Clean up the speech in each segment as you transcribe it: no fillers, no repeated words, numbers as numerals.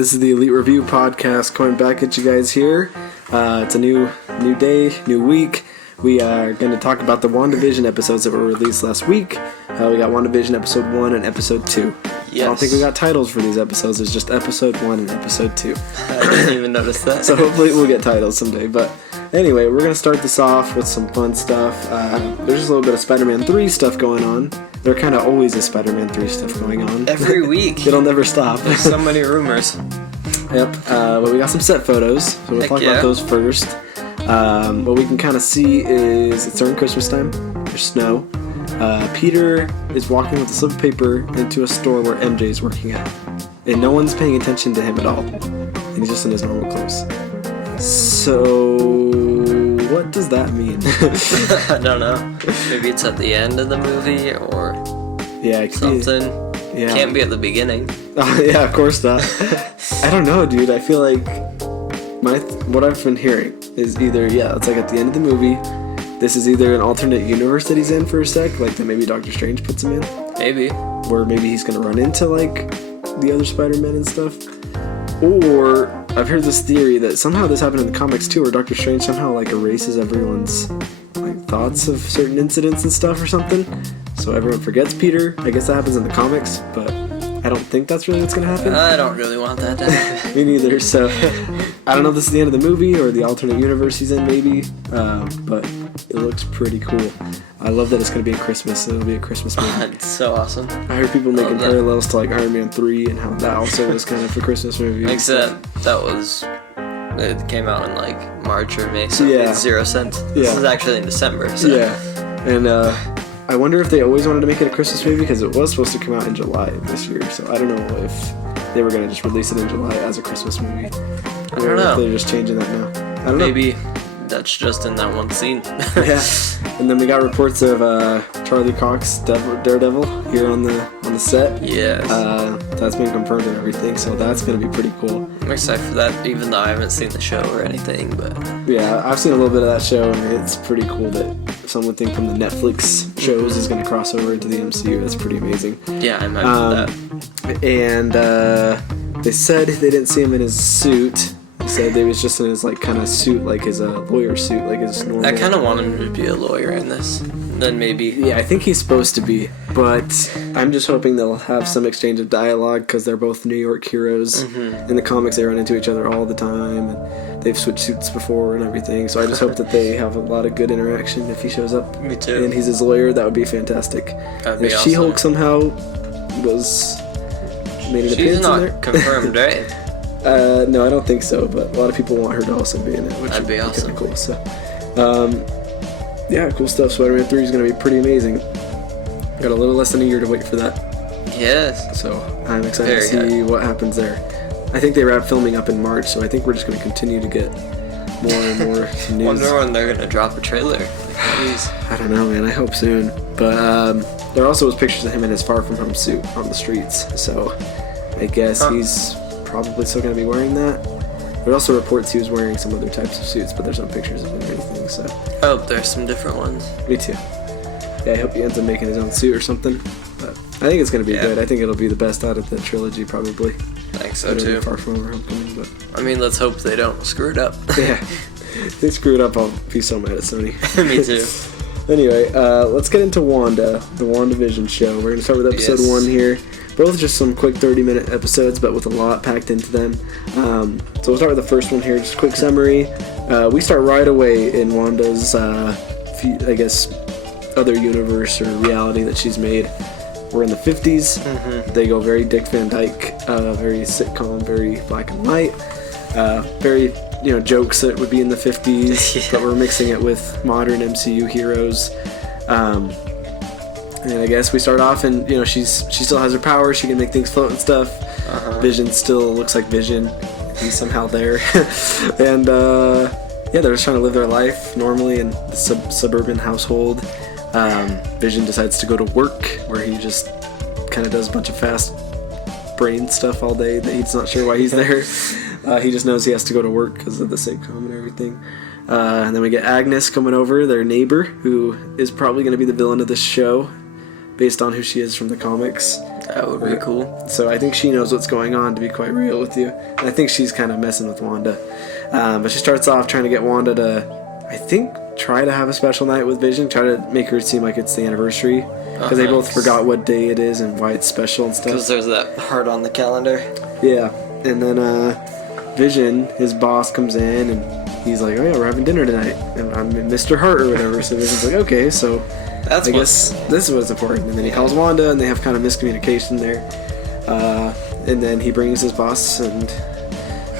this is the Elite Review Podcast coming back at you guys here. It's a new day, new week. We are going to talk about the WandaVision episodes that were released last week. We got WandaVision Episode 1 and Episode 2. Yes. I don't think we got titles for these episodes. It's just Episode 1 and Episode 2. I didn't even notice that. So hopefully we'll get titles someday. But anyway, we're going to start this off with some fun stuff. There's just a little bit of Spider-Man 3 stuff going on. There kind of always is Spider-Man 3 stuff going on. Every week. It'll never stop. There's so many rumors. Yep. But we got some set photos, so we'll talk about those first. What we can kind of see is it's during Christmas time. There's snow. Peter is walking with a slip of paper into a store where MJ is working at. And no one's paying attention to him at all. And he's just in his normal clothes. So, what does that mean? I don't know. Maybe it's at the end of the movie or something. Yeah. Can't be at the beginning. Yeah, of course not. I don't know, dude. I feel like what I've been hearing is either, it's like at the end of the movie, this is either an alternate universe that he's in for a sec, like that maybe Doctor Strange puts him in. Maybe. Where maybe he's going to run into, like, the other Spider-Man and stuff. Or I've heard this theory that somehow this happened in the comics too, where Doctor Strange somehow, like, erases everyone's, like, thoughts of certain incidents and stuff or something. So everyone forgets Peter. I guess that happens in the comics, but I don't think that's really what's going to happen. I don't really want that to happen. Me neither. So I don't know if this is the end of the movie or the alternate universe he's in, maybe. But it looks pretty cool. I love that it's going to be at Christmas. It'll be a Christmas movie. It's so awesome. I heard people making parallels to like Iron Man 3 and how that also was kind of a Christmas movie. Except it came out in like March or May, so it made 0 sense. This is actually in December. So. Yeah. And I wonder if they always wanted to make it a Christmas movie because it was supposed to come out in July this year. So I don't know if they were going to just release it in July as a Christmas movie. I don't know. If they're just changing that now. I don't know. Maybe that's just in that one scene. Yeah. And then we got reports of Charlie Cox, Daredevil, here on the set. Yes. That's been confirmed and everything, so that's going to be pretty cool. I'm excited for that, even though I haven't seen the show or anything. But yeah, I've seen a little bit of that show, and it's pretty cool that some would think from the Netflix shows is going to cross over into the MCU. That's pretty amazing. Yeah, I'm hyped for that. And they said they didn't see him in his suit. They said they was just in his like kind of suit, like his lawyer suit, like his normal. I kind of want him to be a lawyer in this. Then maybe. Yeah, I think he's supposed to be, but I'm just hoping they'll have some exchange of dialogue because they're both New York heroes. Mm-hmm. In the comics, they run into each other all the time, and they've switched suits before and everything. So I just hope that they have a lot of good interaction if he shows up. Me too. And he's his lawyer. That would be fantastic. That'd be if awesome. She-Hulk somehow made an appearance in there. She's not confirmed, right? No, I don't think so, but a lot of people want her to also be in it, which would be awesome. Cool. So, yeah, cool stuff. Spider-Man 3 is going to be pretty amazing. Got a little less than a year to wait for that. Yes. So I'm excited to see what happens there. I think they wrap filming up in March, so I think we're just going to continue to get more and more news. Wonder when they're going to drop a trailer. I don't know, man. I hope soon. But there also was pictures of him in his Far From Home suit on the streets, so I guess he's probably still going to be wearing that. There are also reports he was wearing some other types of suits, but there's no pictures of him or anything, so. I hope there's some different ones. Me too. Yeah, I hope he ends up making his own suit or something. But I think it's going to be good. I think it'll be the best out of the trilogy, probably. I think so, too. Far From Homecoming, but. I mean, let's hope they don't screw it up. Yeah. If they screw it up, I'll be so mad at Sony. Me too. Anyway, let's get into Wanda, the WandaVision show. We're going to start with episode 1 here. Both just some quick 30-minute episodes, but with a lot packed into them. So we'll start with the first one here, just a quick summary. We start right away in Wanda's, I guess, other universe or reality that she's made. We're in the 50s. Mm-hmm. They go very Dick Van Dyke, very sitcom, very black and white. Very, jokes that would be in the 50s, but we're mixing it with modern MCU heroes. And I guess we start off and, she still has her power. She can make things float and stuff. Vision still looks like Vision. He's somehow there. And, they're just trying to live their life normally in the suburban household. Vision decides to go to work where he just kind of does a bunch of fast brain stuff all day that he's not sure why he's there. He just knows he has to go to work because of the sitcom and everything. And then we get Agnes coming over, their neighbor, who is probably going to be the villain of this show based on who she is from the comics. That would be cool. So I think she knows what's going on, to be quite real with you. And I think she's kind of messing with Wanda. But she starts off trying to get Wanda to, I think, try to have a special night with Vision. Try to make her seem like it's the anniversary. Because they both forgot what day it is and why it's special and stuff. Because there's that heart on the calendar. Yeah. And then Vision, his boss, comes in and he's like, oh yeah, we're having dinner tonight. And I'm Mr. Hart or whatever. So Vision's like, okay, so I guess this is what's important. And then he calls Wanda and they have kind of miscommunication there. And then he brings his boss and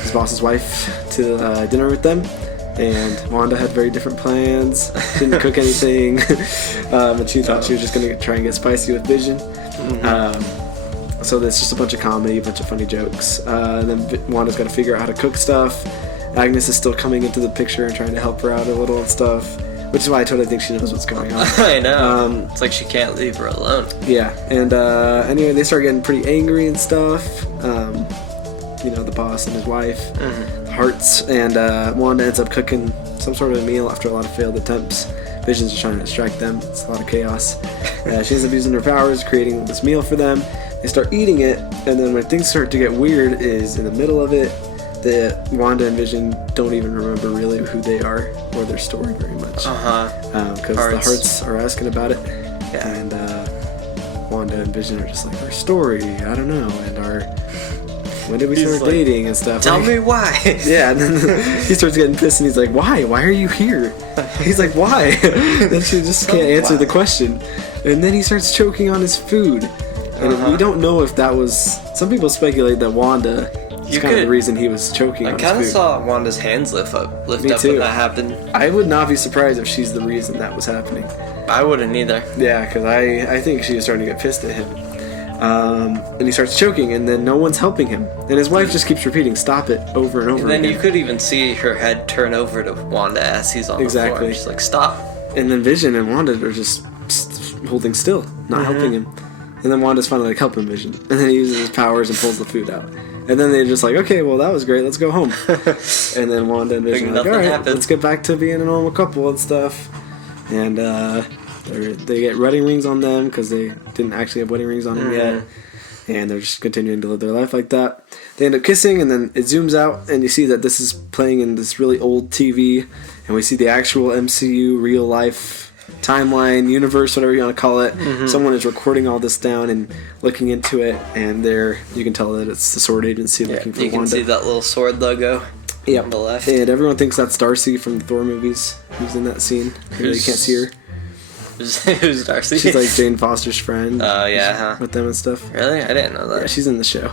his boss's wife to dinner with them. And Wanda had very different plans. Didn't cook anything. And she thought she was just going to try and get spicy with Vision. So there's just a bunch of comedy, a bunch of funny jokes. And then Wanda's got to figure out how to cook stuff. Agnes is still coming into the picture and trying to help her out a little and stuff. Which is why I totally think she knows what's going on. I know. It's like she can't leave her alone. Yeah. And anyway, they start getting pretty angry and stuff. The boss and his wife. Hearts. And Wanda ends up cooking some sort of a meal after a lot of failed attempts. Vision's just trying to distract them. It's a lot of chaos. She ends up using her powers, creating this meal for them. They start eating it, and then when things start to get weird is in the middle of it, that Wanda and Vision don't even remember really who they are or their story very much. Because the Hearts are asking about it. Yeah. And Wanda and Vision are just like, our story, I don't know, and when did we start dating and stuff? Tell me why. Yeah, and then he starts getting pissed and he's like, why? Why are you here? He's like, why? Then she just can't answer the question. And then he starts choking on his food. And we don't know if that was... Some people speculate that Wanda is kind of the reason he was choking on his food. I kind of saw Wanda's hands lift up when that happened. I would not be surprised if she's the reason that was happening. I wouldn't either. Yeah, because I think she was starting to get pissed at him. And he starts choking, and then no one's helping him. And his wife just keeps repeating, stop it, over and over again. And then you could even see her head turn over to Wanda as he's on the floor. She's like, stop. And then Vision and Wanda are just holding still, not helping him. And then Wanda's finally like, help him, Vision. And then he uses his powers and pulls the food out. And then they're just like, okay, well, that was great. Let's go home. And then Wanda and Vision are like, all right, let's get back to being a normal couple and stuff. And they get wedding rings on them because they didn't actually have wedding rings on them yet. And they're just continuing to live their life like that. They end up kissing, and then it zooms out, and you see that this is playing in this really old TV. And we see the actual MCU real life timeline, universe, whatever you want to call it. Someone is recording all this down and looking into it, and you can tell that it's the Sword Agency looking for Wanda. You can see that little sword logo on the left. And everyone thinks that's Darcy from the Thor movies who's in that scene. You can't see her. Who's Darcy? She's like Jane Foster's friend. Oh, yeah. With them and stuff. Really? I didn't know that. Yeah, she's in the show.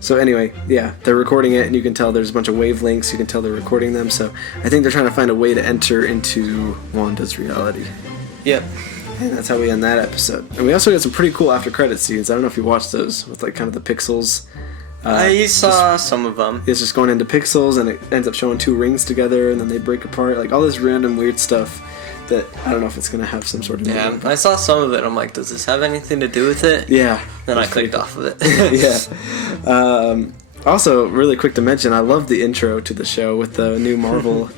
So anyway, yeah, they're recording it, and you can tell there's a bunch of wavelengths. You can tell they're recording them. So I think they're trying to find a way to enter into Wanda's reality. Yep. And that's how we end that episode. And we also got some pretty cool after credit scenes. I don't know if you watched those with like kind of the pixels. I saw some of them. It's just going into pixels, and it ends up showing two rings together, and then they break apart. Like all this random weird stuff that I don't know if it's going to have some sort of meaning. I saw some of it. I'm like, does this have anything to do with it? Yeah. Then I clicked off of it. Yeah. Also, really quick to mention, I love the intro to the show with the new Marvel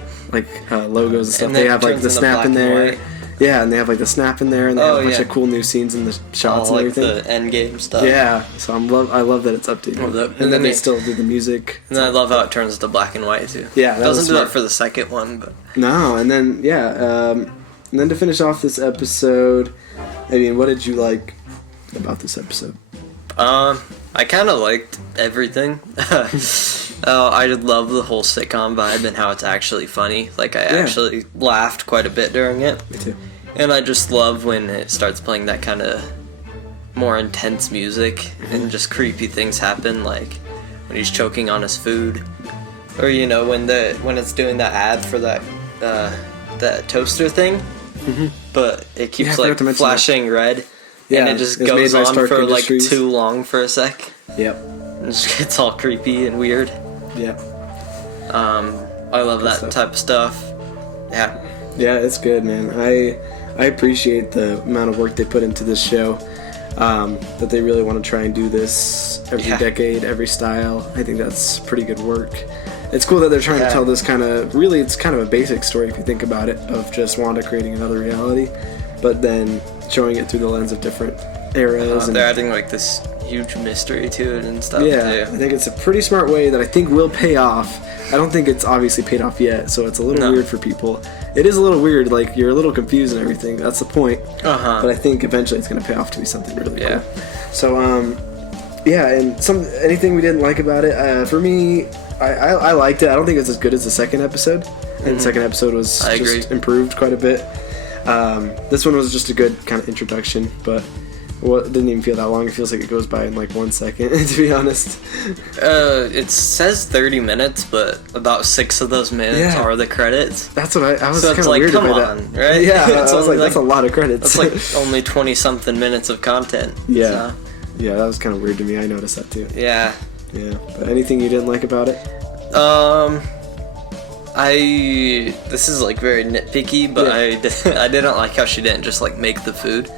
logos and stuff. And they have like the snap in there. Yeah, and they have like the snap in there, and they have a bunch of cool new scenes in the shots and everything. Like the Endgame stuff. Yeah, so I love that it's updated. And then they still do the music. And I love how it turns to black and white too. Yeah, it doesn't do that for the second one, but no. And then and then to finish off this episode, I mean, what did you like about this episode? I kind of liked everything. I did love the whole sitcom vibe and how it's actually funny. Like, I actually laughed quite a bit during it. Me too. And I just love when it starts playing that kind of more intense music and just creepy things happen, like when he's choking on his food. Or, you know, when it's doing that ad for that toaster thing, but it keeps like flashing red. Yeah, and it just goes on for like too long for a sec. Yep. And it just gets all creepy and weird. Yep. I love that type of stuff. Yeah. Yeah, it's good, man. I appreciate the amount of work they put into this show. That they really want to try and do this every decade, every style. I think that's pretty good work. It's cool that they're trying to tell this it's kind of a basic story if you think about it, of just Wanda creating another reality, but then showing it through the lens of different eras. They're adding like this huge mystery to it and stuff. Yeah, too. I think it's a pretty smart way that I think will pay off. I don't think it's obviously paid off yet, so it's a little weird for people. It is a little weird, like you're a little confused and everything. That's the point. But I think eventually it's going to pay off to be something really cool. So, and anything we didn't like about it. For me, I liked it. I don't think it's as good as the second episode. And the second episode was just improved quite a bit. This one was just a good kind of introduction, but didn't even feel that long. It feels like it goes by in like 1 second, to be honest. It says 30 minutes, but about 6 of those minutes are the credits. That's what I was kind of like, weird come by on, that. right? Yeah, I was like, that's a lot of credits. That's like only 20-something minutes of content. Yeah. So. Yeah, that was kind of weird to me. I noticed that too. Yeah. Yeah. But anything you didn't like about it? This is like very nitpicky, but I didn't like how she didn't just like make the food.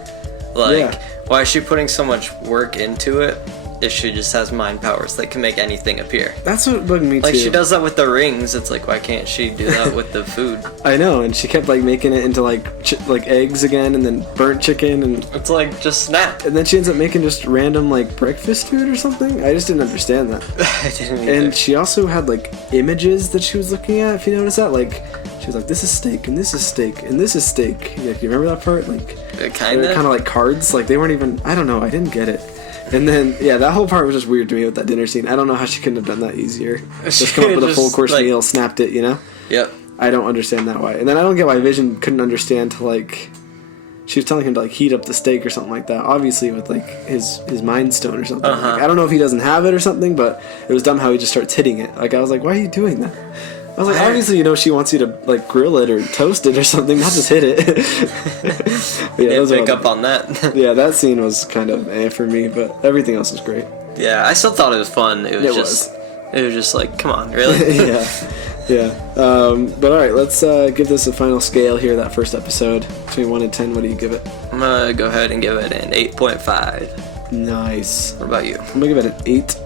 Like, why is she putting so much work into it if she just has mind powers that can make anything appear? That's what bugged me too. Like, she does that with the rings. It's like, why can't she do that with the food? I know, and she kept like making it into like eggs again, and then burnt chicken, and it's like, just snap. And then she ends up making just random like breakfast food or something. I just didn't understand that. I didn't either. And she also had like images that she was looking at. If you notice that, like she was like, "This is steak, and this is steak, and this is steak." Like, you remember that part? Like, kind of like cards. Like, they weren't even. I don't know. I didn't get it. And then, that whole part was just weird to me with that dinner scene. I don't know how she couldn't have done that easier. Just come up with a full course meal, snapped it, you know? Yep. I don't understand that why. And then I don't get why Vision couldn't understand to, like... She was telling him to, like, heat up the steak or something like that. Obviously with, like, his Mind Stone or something. Like, I don't know if he doesn't have it or something, but it was dumb how he just starts hitting it. Like, I was like, why are you doing that? I was like, obviously, she wants you to, like, grill it or toast it or something, not just hit it. Didn't pick up on that. Yeah, that scene was kind of for me, but everything else was great. Yeah, I still thought it was fun. It was just like, come on, really? Yeah. But alright, let's give this a final scale here, that first episode. Between 1 and 10, what do you give it? I'm gonna go ahead and give it an 8.5. Nice. What about you? I'm gonna give it an 8.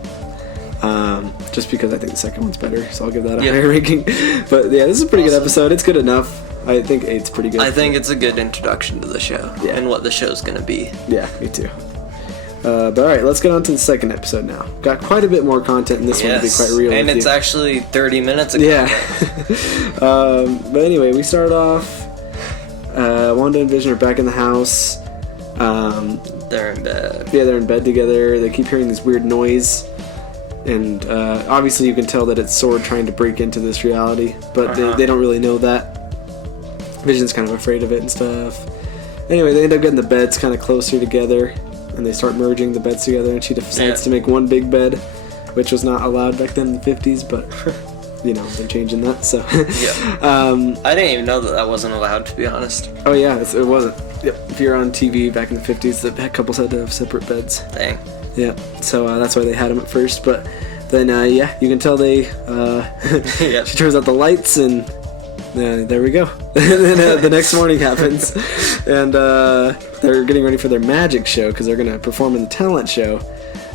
Just because I think the second one's better, so I'll give that a higher ranking. But yeah, this is a pretty good episode. It's good enough. I think 8's pretty good. I think it's a good introduction to the show and what the show's gonna be. Yeah, me too. But alright, let's get on to the second episode now. Got quite a bit more content in this one, to be quite real. And it's actually 30 minutes ago. Yeah. But anyway, we start off. Wanda and Vision are back in the house. They're in bed. Yeah, they're in bed together. They keep hearing this weird noise. And obviously you can tell that it's S.W.O.R.D. trying to break into this reality, but they don't really know that. Vision's kind of afraid of it and stuff. Anyway, they end up getting the beds kind of closer together, and they start merging the beds together, and she decides to make one big bed, which was not allowed back then in the 50s, but they're changing that, so. I didn't even know that wasn't allowed, to be honest. Oh yeah, it wasn't. Yep. If you're on TV back in the 50s, the couples had to have separate beds. Dang. Yeah, so that's why they had them at first, but then, you can tell they, she turns out the lights, and there we go. And then the next morning happens, and they're getting ready for their magic show, because they're going to perform in the talent show,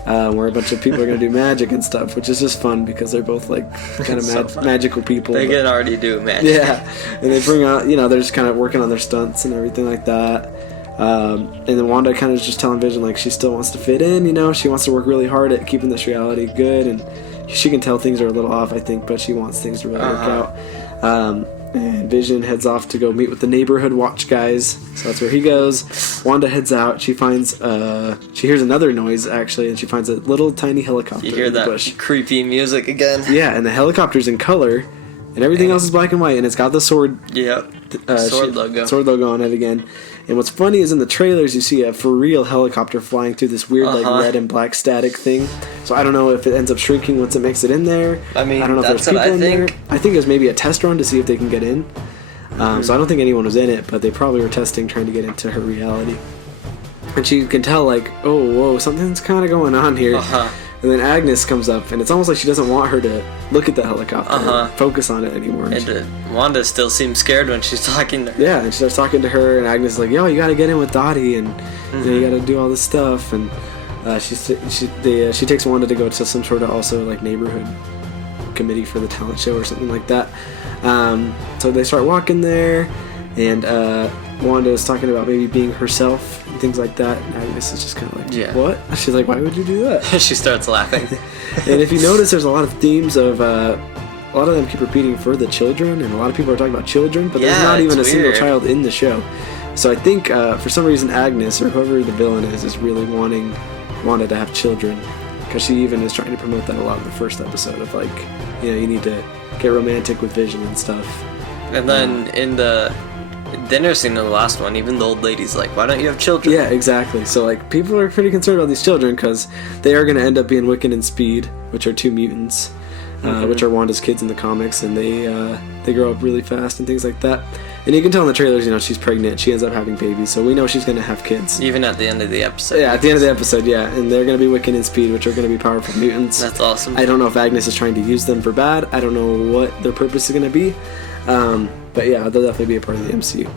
where a bunch of people are going to do magic and stuff, which is just fun, because they're both, like, kind of magical people. They can already do magic. Yeah, and they bring out, they're just kind of working on their stunts and everything like that. And then Wanda kind of just telling Vision, like, she still wants to fit in, she wants to work really hard at keeping this reality good, and she can tell things are a little off, I think, but she wants things to really work out. And Vision heads off to go meet with the neighborhood watch guys, so that's where he goes. Wanda heads out, she finds, she hears another noise, actually, and she finds a little tiny helicopter. You hear that creepy music again? Yeah, and the helicopter's in color, and everything else is black and white, and it's got the S.W.O.R.D. S.W.O.R.D. logo on it again. And what's funny is in the trailers you see a for real helicopter flying through this weird like red and black static thing. So I don't know if it ends up shrinking once it makes it in there. I mean, I don't know if there's people in there. I think it was maybe a test run to see if they can get in. So I don't think anyone was in it, but they probably were testing, trying to get into her reality. And she can tell, like, oh, whoa, something's kind of going on here. And then Agnes comes up, and it's almost like she doesn't want her to look at the helicopter and focus on it anymore. And Wanda still seems scared when she's talking to her. Yeah, and she starts talking to her, and Agnes is like, yo, you gotta get in with Dottie, and you gotta do all this stuff. And she takes Wanda to go to some sort of also like neighborhood committee for the talent show or something like that. So they start walking there, And Wanda is talking about maybe being herself and things like that. And Agnes is just kind of like, what? She's like, why would you do that? She starts laughing. And if you notice, there's a lot of themes of... a lot of them keep repeating for the children, and a lot of people are talking about children, but there's not even a single child in the show. So I think for some reason Agnes, or whoever the villain is really wanting Wanda to have children, because she even is trying to promote that a lot in the first episode of like, you know, you need to get romantic with Vision and stuff. And then in the dinner scene in the last one, even the old lady's like, why don't you have children? Yeah, exactly. So like people are pretty concerned about these children because they are going to end up being Wiccan and Speed, which are two mutants. Which are Wanda's kids in the comics, and they grow up really fast and things like that. And you can tell in the trailers, you know, she's pregnant. She ends up having babies, so we know she's going to have kids. Even at the end of the episode. Yeah, at the end of the episode, yeah. And they're going to be Wiccan and Speed, which are going to be powerful mutants. That's awesome. I don't know if Agnes is trying to use them for bad. I don't know what their purpose is going to be. But yeah, they'll definitely be a part of the MCU.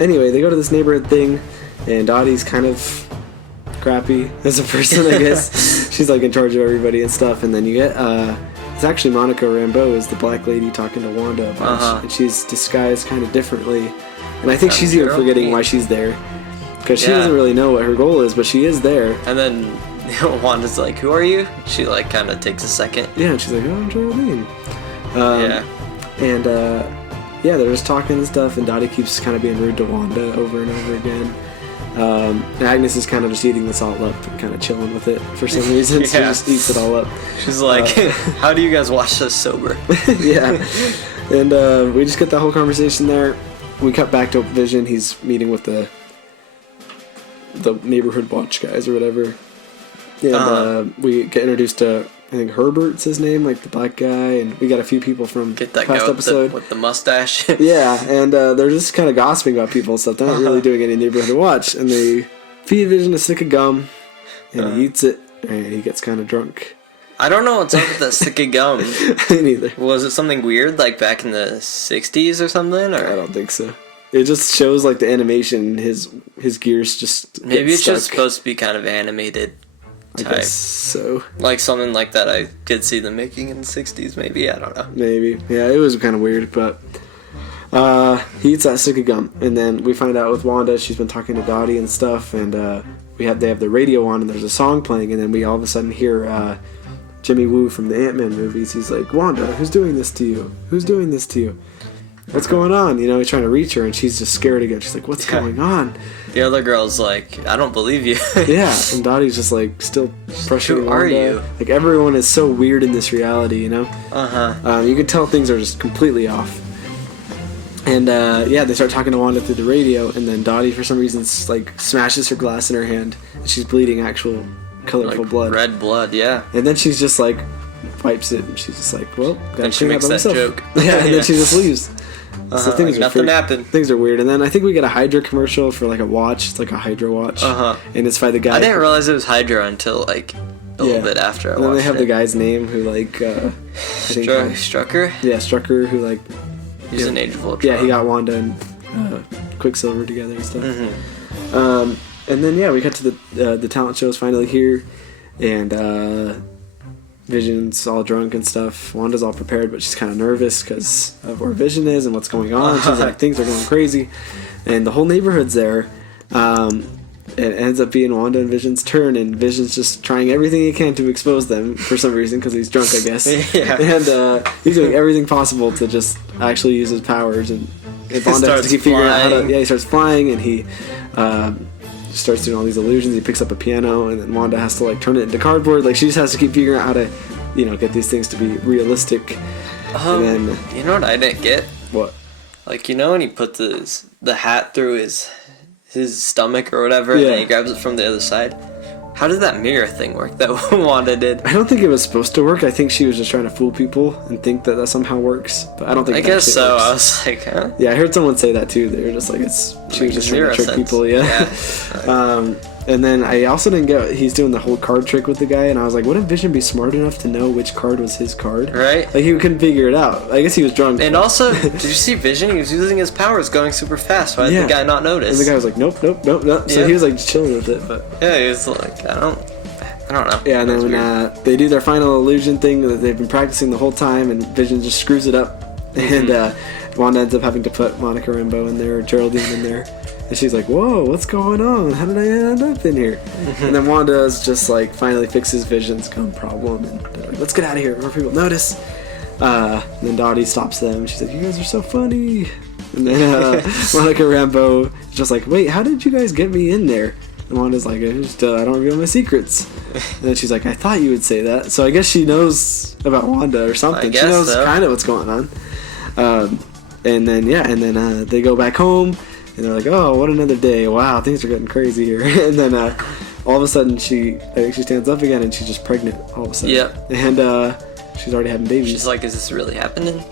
Anyway, they go to this neighborhood thing, and Dottie's kind of crappy as a person, I guess. She's like in charge of everybody and stuff, and then you get it's actually Monica Rambeau is the black lady talking to Wanda a bunch, and she's disguised kind of differently, and I think she's even forgetting why she's there, because she doesn't really know what her goal is, but she is there. And then Wanda's like, who are you? She like kind of takes a second. Yeah, and she's like, oh, I'm Geraldine. And yeah, they're just talking and stuff, and Dottie keeps kind of being rude to Wanda over and over again. And Agnes is kind of just eating this all up and kind of chilling with it for some reason. So she just eats it all up. She's like, how do you guys watch this sober? Yeah. And we just get that whole conversation there. We cut back to Vision. He's meeting with the neighborhood watch guys or whatever. And we get introduced to, I think Herbert's his name, like the black guy, and we got a few people from get that past guy episode with the mustache. Yeah, and they're just kind of gossiping about people and stuff. They're not really doing any neighborhood watch, and they feed Vision a stick of gum, and he eats it, and he gets kind of drunk. I don't know what's up with that stick of gum. Me neither. Was it something weird, like back in the 60s or something? Or? I don't think so. It just shows like the animation, his gears just maybe it's stuck. just supposed to be kind of animated. I guess so. Like something like that I could see them making in the 60s, maybe. I don't know. Maybe. Yeah, it was kind of weird, but he eats that stick of gum. And then we find out with Wanda, she's been talking to Dottie and stuff, and they have the radio on, and there's a song playing, and then we all of a sudden hear Jimmy Woo from the Ant-Man movies. He's like, Wanda, who's doing this to you? Who's doing this to you? What's going on? You know, he's trying to reach her, and she's just scared again. She's like, what's going on? The other girl's like, I don't believe you. Yeah, and Dottie's just like still pressuring Wanda. Who are you? Like everyone is so weird in this reality, you know? You can tell things are just completely off. And yeah, they start talking to Wanda through the radio, and then Dottie for some reason like smashes her glass in her hand, and she's bleeding actual colorful blood. Red blood, yeah. And then she's just like wipes it, and she's just like, well, gotta and she makes that joke. Yeah, and then she just leaves. So things like nothing happened. Things are weird. And then I think we get a Hydra commercial for like a watch. It's like a Hydra watch. And it's by the guy. I didn't realize it was Hydra until like a little bit after I watched it. And then they have the guy's name who like Strucker? Yeah, Strucker, who like he's an Age of Ultron. Yeah, he got Wanda and Quicksilver together and stuff. And then yeah, we got to the talent shows finally here, and Vision's all drunk and stuff. Wanda's all prepared, but she's kind of nervous because of where Vision is and what's going on. She's like, things are going crazy, and the whole neighborhood's there. It ends up being Wanda and Vision's turn, and Vision's just trying everything he can to expose them for some reason because he's drunk, I guess. Yeah. And he's doing everything possible to just actually use his powers, and Wanda has to keep figuring out how to. Yeah, he starts flying, and he starts doing all these illusions. He picks up a piano, and then Wanda has to like turn it into cardboard. Like she just has to keep figuring out how to, you know, get these things to be realistic. And then, you know what I didn't get? What? Like, you know when he put the hat through his stomach or whatever, and then he grabs it from the other side? How did that mirror thing work that Wanda did? I don't think it was supposed to work. I think she was just trying to fool people and think that somehow works. But I don't think. I guess so. Works. I was like, huh? Yeah, I heard someone say that too. They were just like, she was just trying to trick people. Yeah. And then I also didn't get. He's doing the whole card trick with the guy, and I was like, wouldn't Vision be smart enough to know which card was his card? Right. Like he couldn't figure it out. I guess he was drunk. And also, did you see Vision? He was using his powers, going super fast. Why did the guy not notice? And the guy was like, nope. So he was like chilling with it, but yeah, he was like, I don't know. Yeah, and then when they do their final illusion thing that they've been practicing the whole time, and Vision just screws it up, and Wanda ends up having to put Monica Rambeau in there, or Geraldine in there. And she's like, whoa, what's going on? How did I end up in here? And then Wanda's just like finally fixes Vision's gum problem. And they're like, let's get out of here before people notice. And then Dottie stops them. She's like, you guys are so funny. And then Monica Rambeau is just like, wait, how did you guys get me in there? And Wanda's like, I don't reveal my secrets. And then she's like, I thought you would say that. So I guess she knows about Wanda or something. She knows kind of what's going on. And then they go back home. And they're like, oh, what another day. Wow, things are getting crazy here. And then all of a sudden, I think she stands up again, and she's just pregnant all of a sudden. Yep. And she's already having babies. She's like, is this really happening?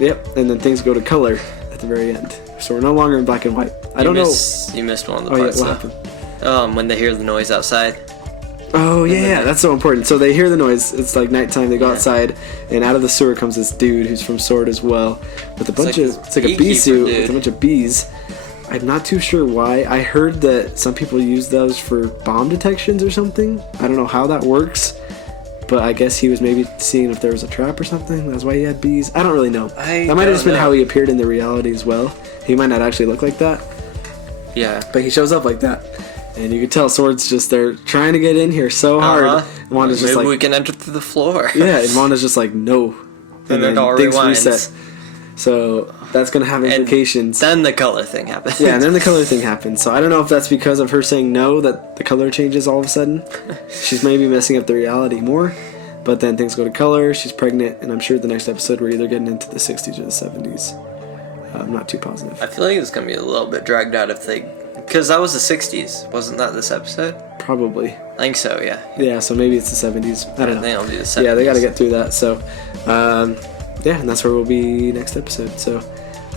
Yep. And then things go to color at the very end. So we're no longer in black and white. You missed one of the parts. What happened? When they hear the noise outside. Oh, yeah, that's so important. So they hear the noise. It's like nighttime. They go outside, and out of the sewer comes this dude who's from S.W.O.R.D. as well, with a bunch of... It's like a bee suit with a bunch of bees. I'm not too sure why. I heard that some people use those for bomb detections or something. I don't know how that works, but I guess he was maybe seeing if there was a trap or something. That's why he had bees. I don't really know. That might have just been how he appeared in the reality as well. He might not actually look like that. Yeah. But he shows up like that. And you can tell S.W.O.R.D's just there trying to get in here so hard. And Wanda's just like... Maybe we can enter through the floor. Yeah, and Wanda's just like, no. And then things reset. So that's going to have implications. And then the color thing happens. Yeah, and then the color thing happens. So I don't know if that's because of her saying no that the color changes all of a sudden. She's maybe messing up the reality more. But then things go to color, she's pregnant, and I'm sure the next episode we're either getting into the 60s or the 70s. I'm not too positive. I feel like it's going to be a little bit dragged out if they... Because that was the 60s. Wasn't that this episode? Probably. I think so, yeah. Yeah, so maybe it's the 70s. I don't know. I think it'll be the 70s. Yeah, they got to get through that. So, yeah, and that's where we'll be next episode. So,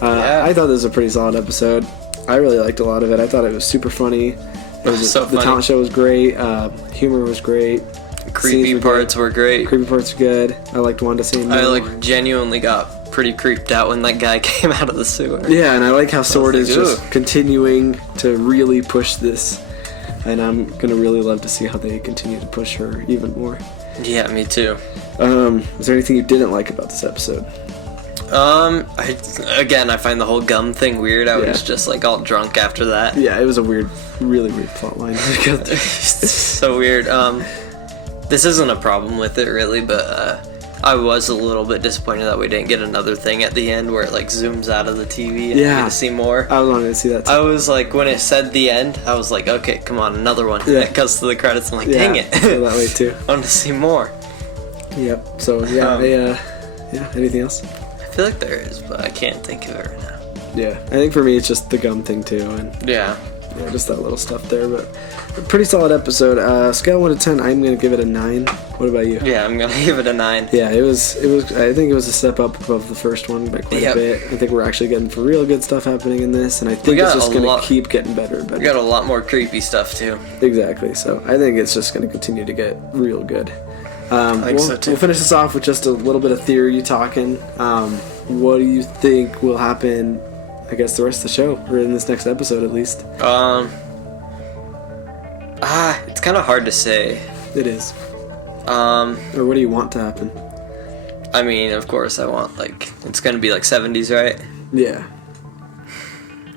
I thought this was a pretty solid episode. I really liked a lot of it. I thought it was super funny. So the talent show was great. Humor was great. Creepy parts were great. Creepy parts were good. I liked Wanda saying no. I genuinely got pretty creeped out when that guy came out of the sewer. Yeah, and I like how S.W.O.R.D. is just continuing to really push this. And I'm going to really love to see how they continue to push her even more. Yeah, me too. Is there anything you didn't like about this episode? I find the whole gum thing weird. I was just like all drunk after that. Yeah, it was a really weird plot line. So weird. This isn't a problem with it really, but I was a little bit disappointed that we didn't get another thing at the end where it like zooms out of the TV and you get to see more. I wanted to see that too. I was like, when it said the end, I was like, okay, come on, another one. Yeah. And it goes to the credits, I'm like, dang it. I feel that way too. I want to see more. Yep. So anything else? I feel like there is, but I can't think of it right now. Yeah, I think for me it's just the gum thing too, and just that little stuff there. But a pretty solid episode. Scale 1 to 10, I'm gonna give it a 9. What about you? Yeah, I'm gonna give it a 9. Yeah, it was. I think it was a step up above the first one by quite a bit. I think we're actually getting for real good stuff happening in this, and I think it's just gonna keep getting better and better. We got a lot more creepy stuff too. Exactly. So I think it's just gonna continue to get real good. I think so too. We'll finish this off with just a little bit of theory talking. What do you think will happen, I guess, the rest of the show, or in this next episode at least? It's kind of hard to say. It is. Or what do you want to happen? I mean, of course I want, it's gonna be 70s, right? Yeah.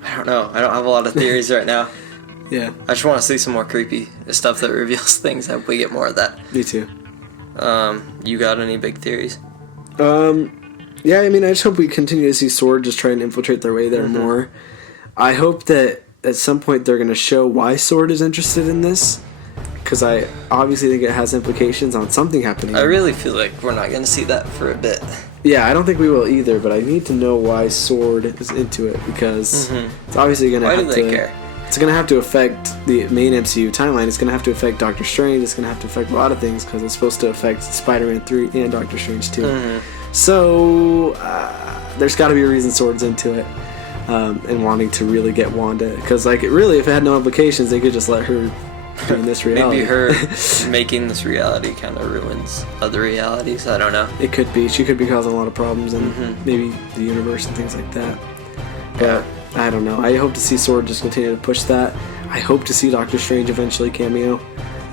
I don't know. I don't have a lot of theories right now. Yeah. I just want to see some more creepy stuff that reveals things. I hope we get more of that. Me too. You got any big theories? Yeah, I mean, I just hope we continue to see S.W.O.R.D. just try and infiltrate their way there more. I hope that at some point they're going to show why S.W.O.R.D. is interested in this, because I obviously think it has implications on something happening. I really feel like we're not going to see that for a bit. Yeah, I don't think we will either, but I need to know why S.W.O.R.D. is into it, because it's obviously going to have to... Why do they care? It's going to have to affect the main MCU timeline. It's going to have to affect Doctor Strange. It's going to have to affect a lot of things, because it's supposed to affect Spider-Man 3 and Doctor Strange 2. So, there's got to be a reason S.W.O.R.D's into it, and wanting to really get Wanda. Because, really, if it had no implications, they could just let her be in this reality. Maybe her making this reality kind of ruins other realities. I don't know. It could be. She could be causing a lot of problems in maybe the universe and things like that. But I don't know. I hope to see S.W.O.R.D. just continue to push that. I hope to see Doctor Strange eventually cameo,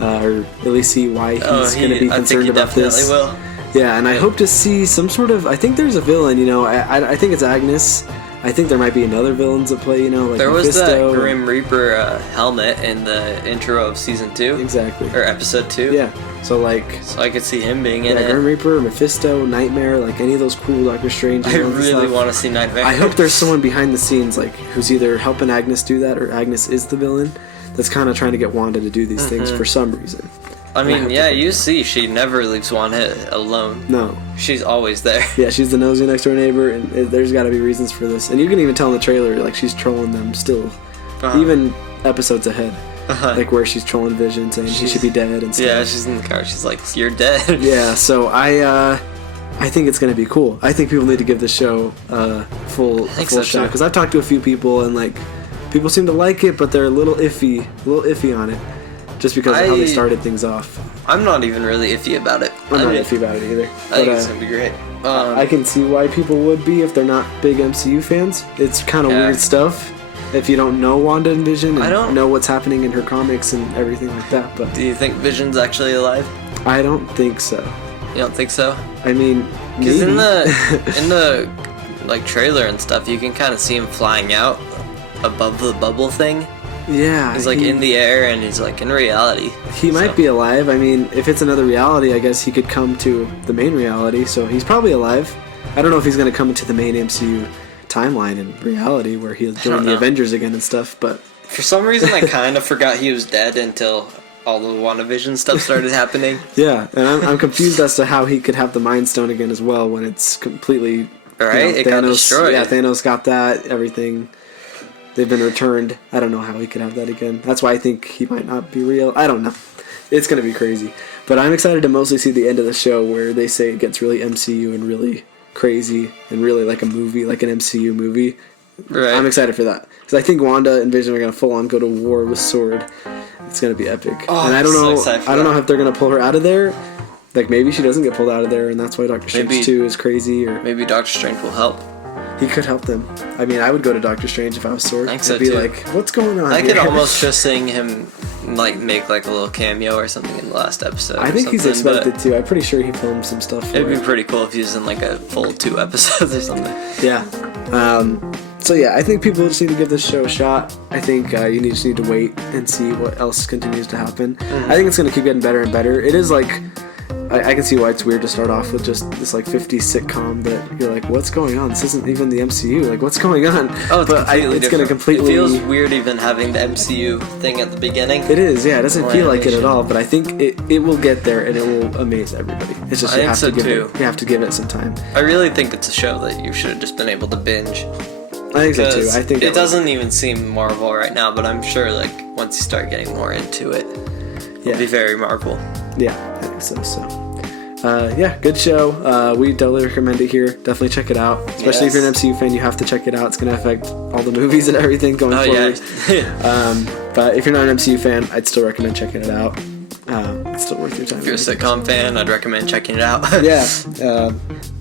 or at least see why he's going to be concerned about this. Will. Yeah, and I hope to see some sort of... I think there's a villain, you know. I think it's Agnes. I think there might be another villains that play, you know, like there was Mephisto. that Grim Reaper helmet in the intro of season 2. Exactly. Or episode 2. Yeah. So I could see him being in it. Grim Reaper, Mephisto, Nightmare, like any of those cool Doctor Strange. I really want to see Nightmare. I hope there's someone behind the scenes, like, who's either helping Agnes do that or Agnes is the villain that's kind of trying to get Wanda to do these things for some reason. I mean, yeah, you see, she never leaves Wanda alone. No. She's always there. Yeah, she's the nosy next door neighbor, and there's got to be reasons for this. And you can even tell in the trailer, like, she's trolling them still. Even episodes ahead. Like, where she's trolling Vision, saying he should be dead and stuff. Yeah, she's in the car. She's like, you're dead. Yeah, so I think it's going to be cool. I think people need to give this show a full shot. Because I've talked to a few people, and, like, people seem to like it, but they're a little iffy on it. Just because of how they started things off. I'm not even really iffy about it. I'm not iffy about it either. I think it's going to be great. I can see why people would be if they're not big MCU fans. It's kind of weird stuff if you don't know Wanda and Vision and know what's happening in her comics and everything like that. But do you think Vision's actually alive? I don't think so. You don't think so? I mean, because in the like trailer and stuff, you can kind of see him flying out above the bubble thing. Yeah. He's like in the air, and he's like in reality. He might be alive. I mean, if it's another reality, I guess he could come to the main reality, so he's probably alive. I don't know if he's going to come into the main MCU timeline in reality where he'll join the Avengers again and stuff, but... For some reason, I kind of forgot he was dead until all the WandaVision stuff started happening. Yeah, and I'm confused as to how he could have the Mind Stone again as well when it's completely... Right? It got destroyed. Yeah, Thanos got that, everything... They've been returned. I don't know how he could have that again. That's why I think he might not be real. I don't know. It's going to be crazy. But I'm excited to mostly see the end of the show where they say it gets really MCU and really crazy and really like a movie, like an MCU movie. Right. I'm excited for that. Because I think Wanda and Vision are going to full on go to war with Sword. It's going to be epic. And I don't know if they're going to pull her out of there. Like maybe she doesn't get pulled out of there and that's why Doctor Strange 2 is crazy. Or maybe Doctor Strange will help. He could help them. I mean, I would go to Doctor Strange if I was Sword. I'd be like, what's going on I here? could almost just seeing him like make like a little cameo or something in the last episode. I think he's expected to. I'm pretty sure he filmed some stuff. It'd be pretty cool if he was in like a full 2 episodes or something. Yeah. So yeah, I think people just need to give this show a shot. I think you just need to wait and see what else continues to happen. I think it's going to keep getting better and better. It is like... I can see why it's weird to start off with just this like 50s sitcom that you're like, what's going on? This isn't even the MCU. Like, what's going on? Oh, it's going to completely... It feels weird even having the MCU thing at the beginning. It is, yeah. It doesn't feel like it at all, but I think it will get there and it will amaze everybody. It's just you have to give it some time. I really think it's a show that you should have just been able to binge. I think so too. I think it doesn't even seem Marvel right now, but I'm sure like once you start getting more into it, it'll be very Marvel. Yeah, I think so. Yeah, good show. We totally recommend it here. Definitely check it out. Especially if you're an MCU fan, you have to check it out. It's going to affect all the movies and everything going forward. Yeah. But if you're not an MCU fan, I'd still recommend checking it out. It's still worth your time. If you're a sitcom fan, I'd recommend checking it out. Yeah.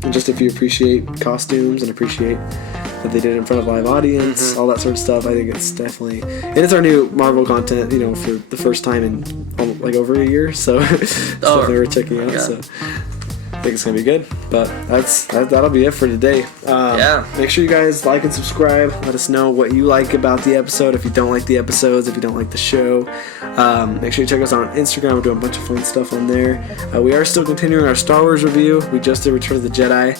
And just if you appreciate costumes and appreciate that they did it in front of live audience, all that sort of stuff, I think it's definitely... And it's our new Marvel content, you know, for the first time in like over a year, so it's definitely worth checking out. So I think it's going to be good. But that'll be it for today. Make sure you guys like and subscribe. Let us know what you like about the episode. If you don't like the episodes, if you don't like the show, make sure you check us out on Instagram. We're doing a bunch of fun stuff on there. We are still continuing our Star Wars review. We just did Return of the Jedi.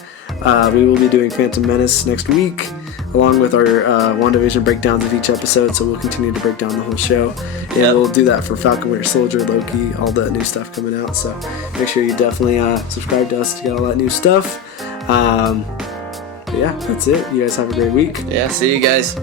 We will be doing Phantom Menace next week, along with our WandaVision breakdowns of each episode, so we'll continue to break down the whole show. And we'll do that for Falcon Winter Soldier, Loki, all the new stuff coming out. So make sure you definitely subscribe to us to get all that new stuff. But yeah, that's it. You guys have a great week. Yeah, see you guys.